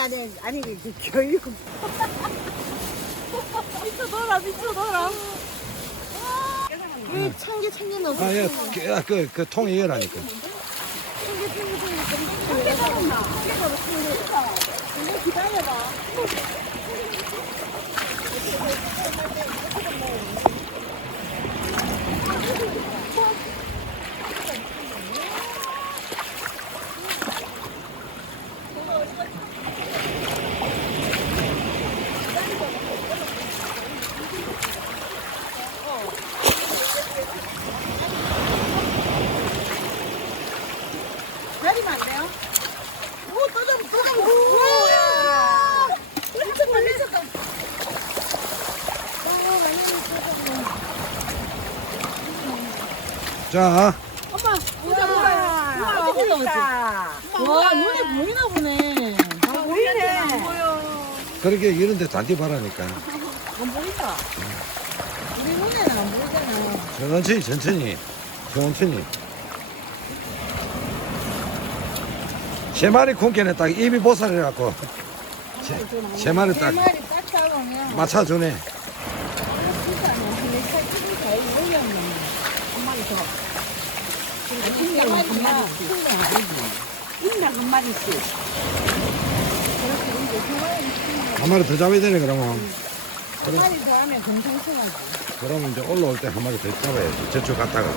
아니 아니 그 교육. 미쳐둬라 미쳐둬라 왜 참게 참게 넣어서 아, 예, 그, 아, 그, 그 통에 이어라니까. 기다려봐 내리면 안 돼요? 오또좀또좀 우와 미쳤다 미쳤다 자, 엄마 보자 우와 보자 우와 넣었지? 와 눈에 보이나 보네 아 보이네 그렇게 이런데 단디 바라니까. 안 보인다 우리 눈에는 안 보이잖아 천천히, 천천히. 천천히. 세 마리 콩깨는 딱 입이 보살해갖고. 세, 세 마리 딱세 마리 딱 잡으면 맞춰주네. 진짜 내차 TV 잘 올렸네 한 마리 더 그리고 한 마리씩 인당 한 마리씩 그렇게 이제 두 마리 한 마리 더 잡아야 되네, 그러면. 한 마리 더 하면 금상승하지. 그러면 이제 올라올 때 한 마리 더 잡아야지. 저쪽 갔다가.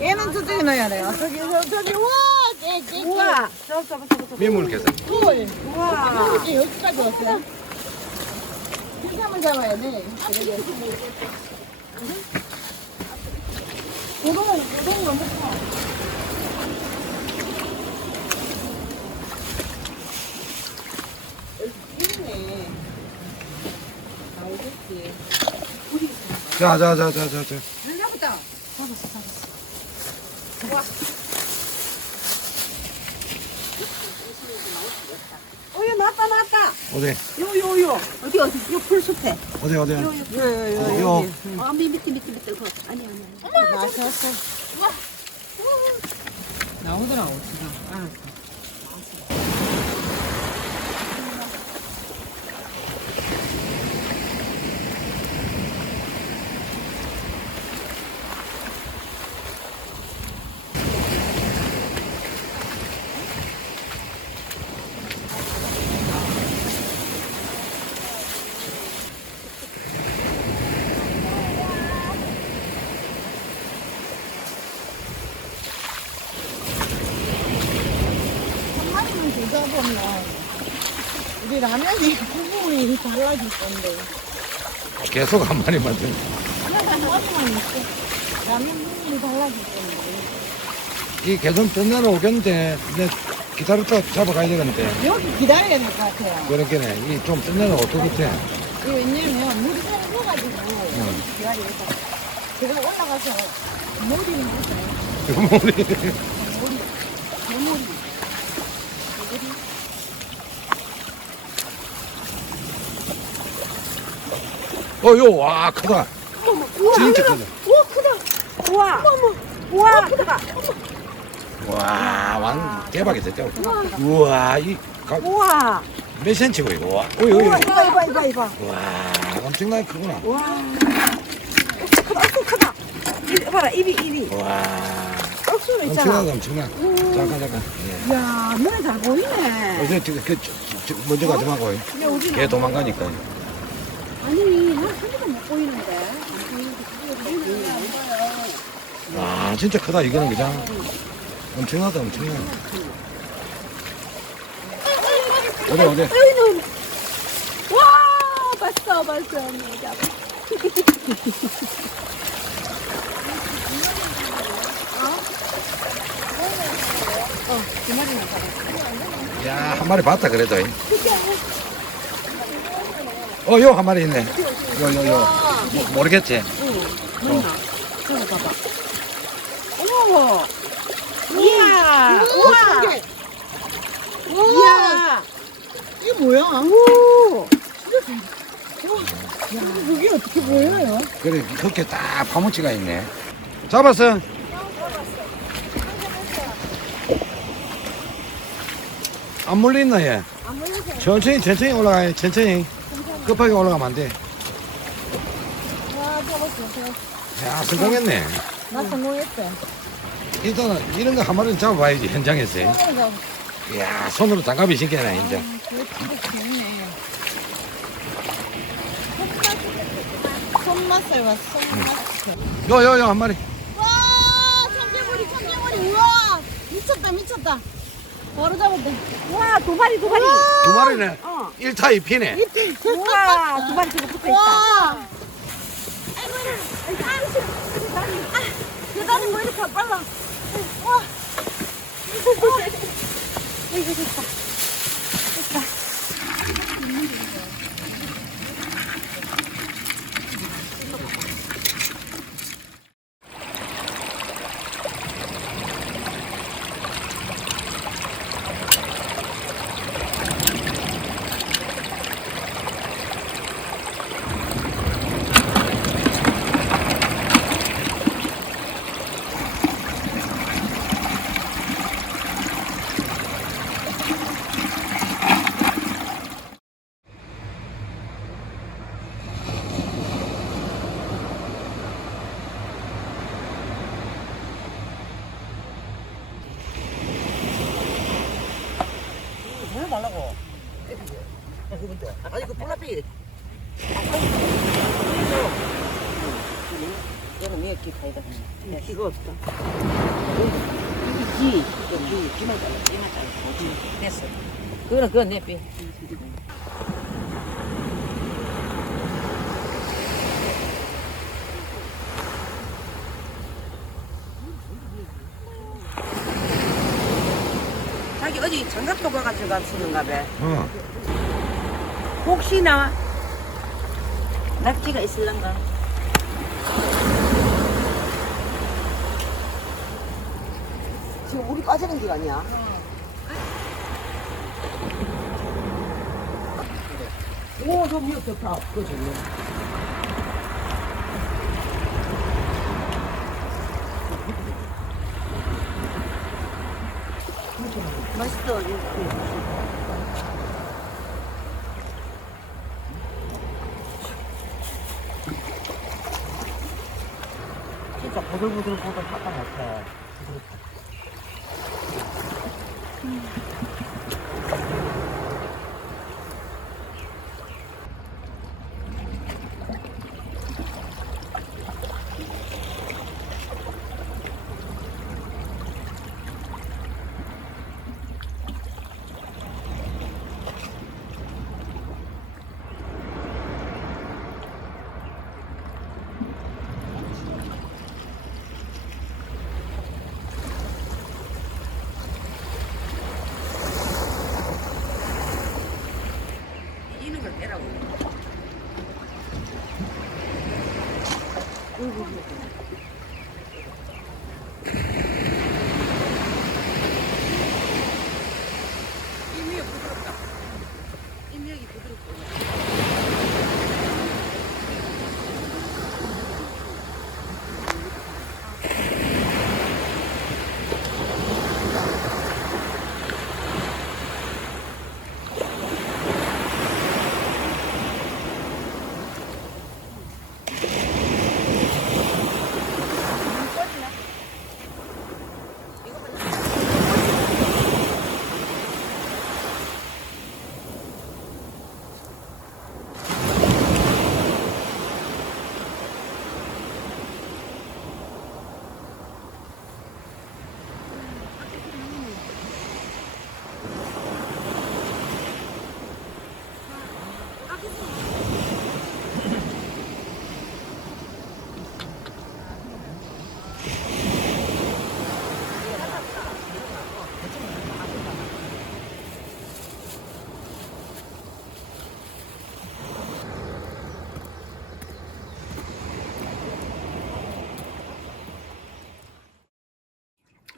얘는 저쪽에 넣어야 돼요. 저기 저, 저기 우와! 쟤쟤 우와! 저 저거 저거 저거 민물 계산. 꿀. 우와! 여기 여기까지 왔어요. 이렇게 한번 잡아야 돼 고동은 고동은 너무 커 자, 자, 자, 자, 자, 자. 잘 잡았다 어 여 나왔다 나왔다. 어디, 요 요 요. 어디 어디? 요 풀숲에. 어디, 어디. 요 요 요. 요. 아 밑- 밑에 밑에 밑에. 그거. 아니 아니 아니. 마셨어. 나오더라고 지금. 아. 한 라면이 부분이 달라질 건데 계속 한 마리만 더. 하나 한 마리만 있어 라면 부분이 달라질 건데 이 개선 뜬내려 오겠는데, 내 기다렸다 잡아가야 되겠는데. 여기 기다려야 될 것 같아요 그렇게네. 이좀 오토 같아. 이거 왜냐면 물이 잘 녹아지고 응. 기다리겠다 제가 올라가서 머리는 그 머리. 어, 요, 와, 크다. 우와 진짜 크다. 우와 크다 우와 우와 크다 와, 완, 대박이다, 대박. 우와, 이, 가, 우와 몇 센치고, 이거. 와, 어이, 어이, 우와 어이. 이봐 이봐 이봐 이봐 와, 엄청나게 크구나. 와 크다 엄청 크다 입 봐라 입이 입이 와, 억수로 있잖아 엄청나다, 엄청나. 잠깐, 잠깐. 예. 이야 눈에 잘 보이네 어제 그, 그, 저, 저, 먼저 가지 말고. 근데 우리 걔 도망가니까. 아니 난 소리가 못 보이는데 와, 진짜 크다, 이거는 그냥. 엄청나다, 엄청나. 어디, 어디? 와 봤어 봤어 언니 잡아 야, 한 마리 봤다, 그래도. 어, 요, 한 마리 있네. 요, 요, 요. 모, 모르겠지? 어머 이야 우와 이야 이게 뭐야 오 야, 그게 어떻게 보여요? 그래, 그렇게 딱 파묻지가 있네. 잡았어. 안 물린나 얘? 안. 천천히 천천히 올라가요 천천히 급하게 올라가면 안 돼. 와, 잡았어. 잡았어. 야 성공했네. 나 성공했어. 일단은 이런 거 한 마리 잡아봐야지 현장에서. 손으로 잡았어. 이야 손으로 장갑이 신기하네 이제. 손맛을 봤어 손맛. 요요 요 한 마리. 와 참깨물이 참깨물이. 우와! 미쳤다 미쳤다 바로 잡았대 와, 두 마리, 두 마리. 두 마리네 어. 1타 2피네 우와, 두 마리 저거 붙어 있다. 와 아이고, 아이고, 아이고, 싫어. 다리. 아, 내 다리 뭐 이렇게 빨라. 와. 이거. 됐다. 볼라피. 얘는 왜 이렇게 가이다. 기가 없다. 기, 기, 기만 잘라, 기만 잘라. 됐어. 그거는 그건 내 빼. 자기 어디 장갑도 가가지고 갔었는가 봐. 어. 혹시나 낙지가 있을란가? 지금 우리 빠지는 길 아니야? 오, 저 미역 좋다. 그거 좋네. 맛있어. 진짜 보들보들 보들 하다 못해. Uygun.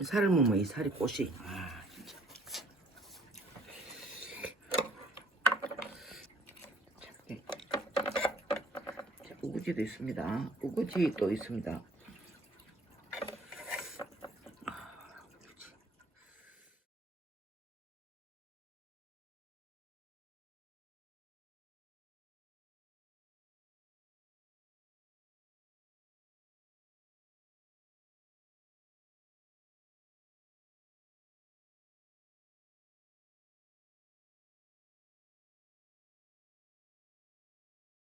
살을 먹으면 이 살이 꽃이. 아 진짜. 자, 우거지도 있습니다. 우거지 또 있습니다